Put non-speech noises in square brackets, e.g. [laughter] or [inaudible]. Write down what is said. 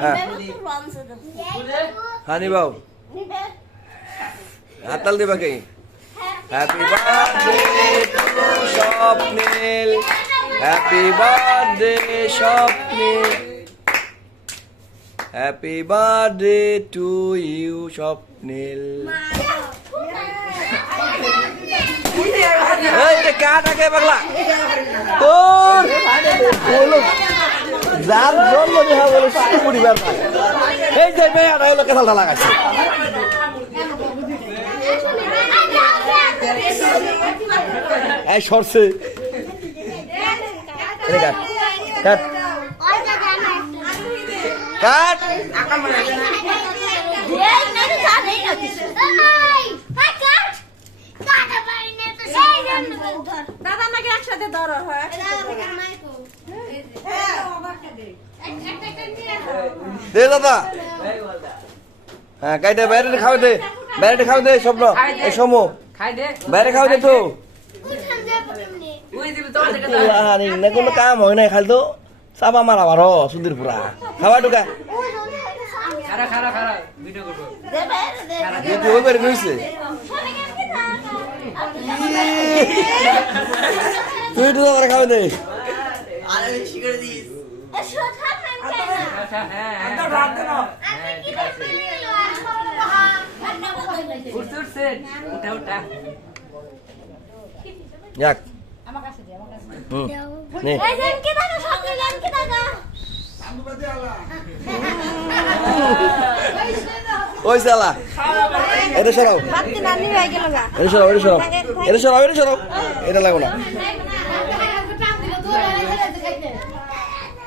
হ্যাঁ। হানি বাবু। হাততাল দিবা কে? Happy birthday to Swapnil. Happy birthday Swapnil. Happy birthday to you Swapnil. এই রে কাট আগে পাগলা তোর বলো যার জন্ম দেহা বলে সে পরিবার এই যে মেয়েটা হলো কেথালটা লাগাইছে। এই সরছে। কাট। কাট। দাদা আমাকে একসাথে ধরো, হয়। দে দাদা। হ্যাঁ কাইটে বাইরে খাওয়া দে বাইরে খাওয়া দে স্বপ্ন। এই সমু। খাই দে। বাইরে খাওয়া দে তো। উই দিবি তোর থেকে আরে না কোনো কাম হয় নাই খালি তো চাপা মারা মারো সুন্দর পুরা। খাওয়া ঢুকা। খারা খারা খারা [laughs] ভিডিও করব? যদি ওই আমার সালা এটা সরাও। এটা সরাও এটা সরাও। এটা সরাও এটা সরাও। এটা লাগো না। Take this.